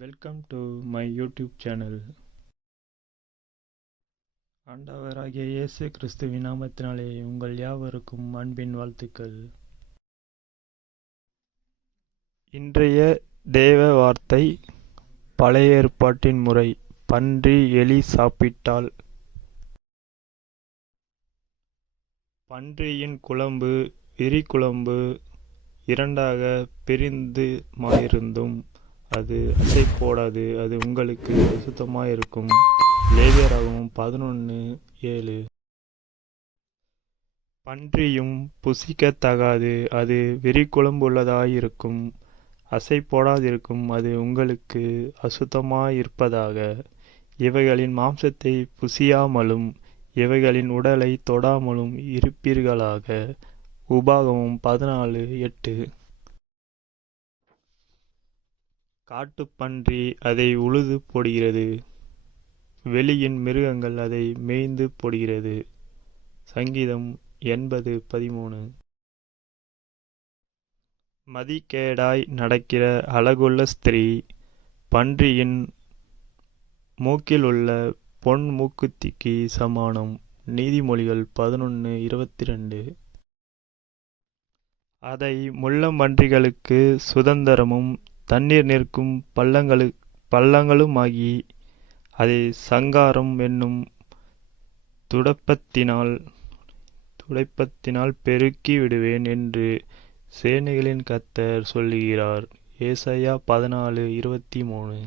Welcome to my YouTube channel. ஆண்டவராகிய இயேசு கிறிஸ்துவின் நாமத்தினாலே உங்கள் யாவருக்கும் அன்பின் வாழ்த்துக்கள். இன்றைய தேவ வார்த்தை பழைய ஏற்பாட்டின் முறை. பன்றி எலி சாப்பிட்டால். பன்றியின் குழம்பு விரிகுழம்பு இரண்டாக பிரிந்துமாயிருந்தும் அது அசை போடாது, அது உங்களுக்கு அசுத்தமாயிருக்கும். லேவியராகவும் 11:7. பன்றியும் புசிக்கத்தகாது, அது விரிகுழம்புள்ளதாயிருக்கும், அசை போடாதிருக்கும், அது உங்களுக்கு அசுத்தமாயிருப்பதாக. இவைகளின் மாம்சத்தை புசியாமலும் இவைகளின் உடலை தொடாமலும் இருப்பீர்களாக. உபாகமம் 14:8. காட்டுப்பன்றி அதை உழுது போடுகிறது, வெளியின் மிருகங்கள் அதை மேய்ந்து போடுகிறது. சங்கீதம் 80:13. மதிகேடாய் நடக்கிற அழகுள்ள ஸ்திரீ பன்றியின் மூக்கிலுள்ள பொன் மூக்குத்திக்கு சமானம். நீதிமொழிகள் 11:22. அதை முள்ளம்பன்றிகளுக்கு சுதந்தரமும் தண்ணீர் நிற்கும் பள்ளங்களுமாகி அதை சங்காரம் என்னும் துடைப்பத்தினால் பெருக்கி விடுவேன் என்று சேனைகளின் கர்த்தர் சொல்லுகிறார். ஏசாயா 14:23.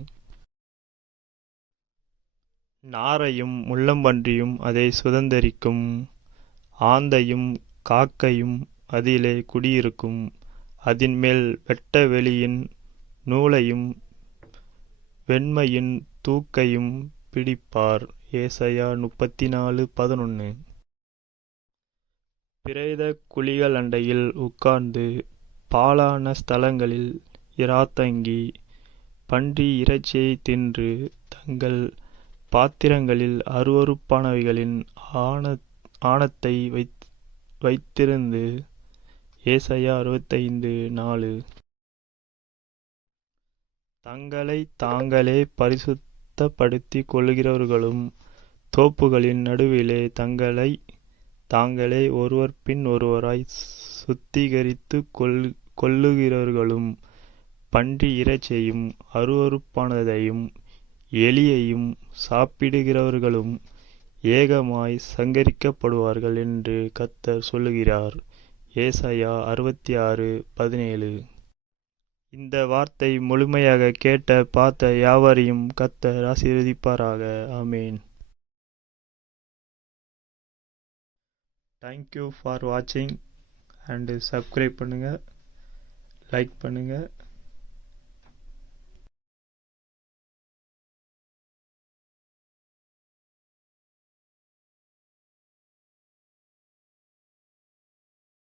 நாரையும் முள்ளம்பன்றியும் அதை சுதந்தரிக்கும், ஆந்தையும் காக்கையும் அதிலே குடியிருக்கும். அதின்மேல் வெட்ட வெளியின் நூலையும் வெண்மையின் தூக்கையும் பிடிப்பார். ஏசாயா 34:11. பிரேத குழிகள் அண்டையில் உட்கார்ந்து பாழான ஸ்தலங்களில் இராத்தங்கி பன்றி இறைச்சியை தின்று தங்கள் பாத்திரங்களில் அருவருப்பானவைகளின் ஆணத்தை வைத்திருந்து. ஏசாயா 65:4. தங்களைத் தாங்களே பரிசுத்தப்படுத்திக் கொள்ளுகிறவர்களும் தோப்புகளின் நடுவிலே தங்களைத் தாங்களே ஒருவர் பின் ஒருவராய் சுத்திகரித்து கொள்ளுகிறவர்களும் பன்றி இறைச்சியையும் அருவருப்பானதையும் எலியையும் சாப்பிடுகிறவர்களும் ஏகமாய் சங்கரிக்கப்படுவார்கள் என்று கர்த்தர் சொல்லுகிறார். ஏசாயா 66:17. இந்த வார்த்தை முழுமையாக கேட்ட பார்த்த யாவரையும் கர்த்தர் ஆசீர்வதிப்பாராக. ஆமேன். தேங்க்யூ ஃபார் வாட்சிங் அண்ட் சப்ஸ்கிரைப் பண்ணுங்கள், லைக் பண்ணுங்கள்.